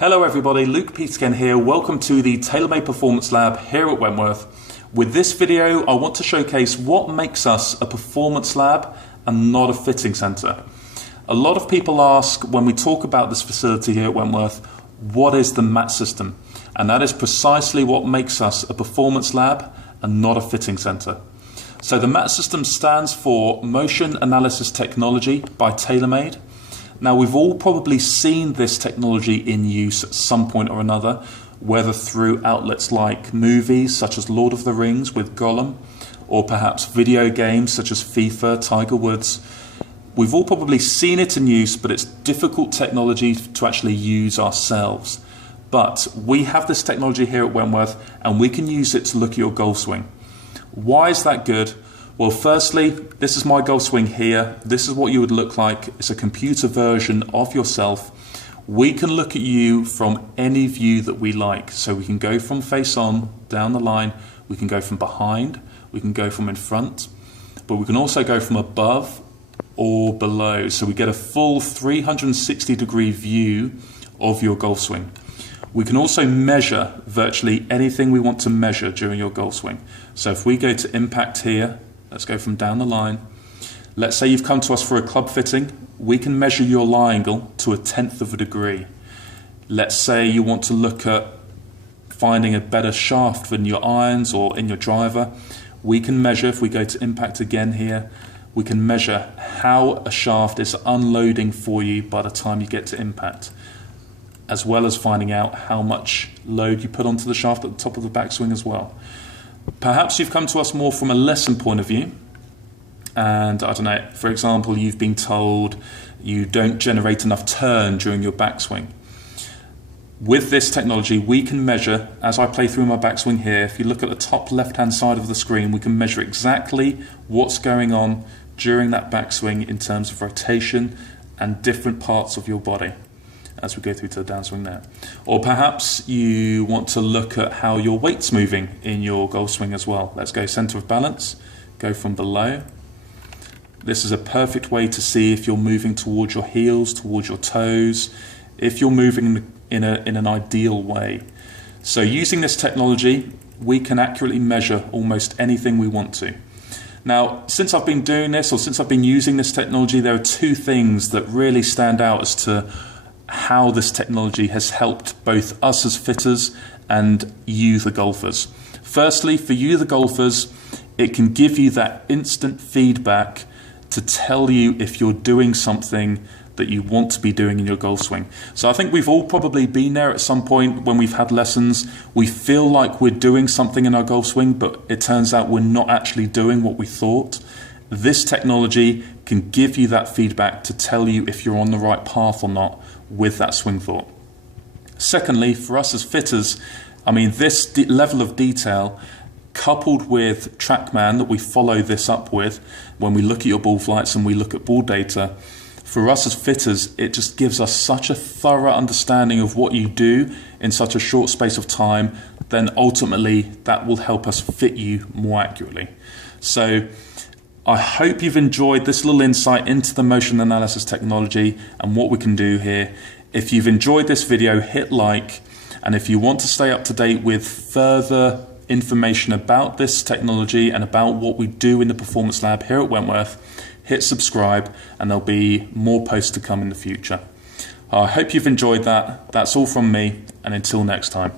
Hello everybody, Luke Peterkin here. Welcome to the Taylormade Performance Lab here at Wentworth. With this video, I want to showcase what makes us a performance lab and not a fitting centre. A lot of people ask when we talk about this facility here at Wentworth, what is the MAT system? And that is precisely what makes us a performance lab and not a fitting centre. So the MAT system stands for Motion Analysis Technology by Taylormade. Now, we've all probably seen this technology in use at some point or another, whether through outlets like movies such as Lord of the Rings with Gollum, or perhaps video games such as FIFA, Tiger Woods. We've all probably seen it in use, but it's difficult technology to actually use ourselves. But we have this technology here at Wentworth, and we can use it to look at your golf swing. Why is that good? Well, firstly, this is my golf swing here. This is what you would look like. It's a computer version of yourself. We can look at you from any view that we like. So we can go from face on, down the line. We can go from behind. We can go from in front. But we can also go from above or below. So we get a full 360-degree view of your golf swing. We can also measure virtually anything we want to measure during your golf swing. So if we go to impact here, let's go from down the line. Let's say you've come to us for a club fitting. We can measure your lie angle to 1/10 of a degree. Let's say you want to look at finding a better shaft in your irons or in your driver. We can measure, if we go to impact again here, we can measure how a shaft is unloading for you by the time you get to impact, as well as finding out how much load you put onto the shaft at the top of the backswing as well. Perhaps you've come to us more from a lesson point of view, and I don't know, for example, you've been told you don't generate enough turn during your backswing. With this technology, we can measure, as I play through my backswing here, if you look at the top left-hand side of the screen, we can measure exactly what's going on during that backswing in terms of rotation and different parts of your body, as we go through to the downswing there. Or perhaps you want to look at how your weight's moving in your golf swing as well. Let's go center of balance, go from below. This is a perfect way to see if you're moving towards your heels, towards your toes, if you're moving in an ideal way. So using this technology, we can accurately measure almost anything we want to. Now, since I've been doing this, or since I've been using this technology, there are two things that really stand out as to how this technology has helped both us as fitters and you, the golfers. Firstly, for you, the golfers, it can give you that instant feedback to tell you if you're doing something that you want to be doing in your golf swing. So I think we've all probably been there at some point when we've had lessons. We feel like we're doing something in our golf swing, but it turns out we're not actually doing what we thought. This technology can give you that feedback to tell you if you're on the right path or not with that swing thought. Secondly, for us as fitters, I mean, this level of detail coupled with TrackMan that we follow this up with when we look at your ball flights and we look at ball data, for us as fitters, it just gives us such a thorough understanding of what you do in such a short space of time, then ultimately that will help us fit you more accurately. So I hope you've enjoyed this little insight into the motion analysis technology and what we can do here. If you've enjoyed this video, hit like, and if you want to stay up to date with further information about this technology and about what we do in the Performance Lab here at Wentworth, hit subscribe and there'll be more posts to come in the future. I hope you've enjoyed that. That's all from me, and until next time.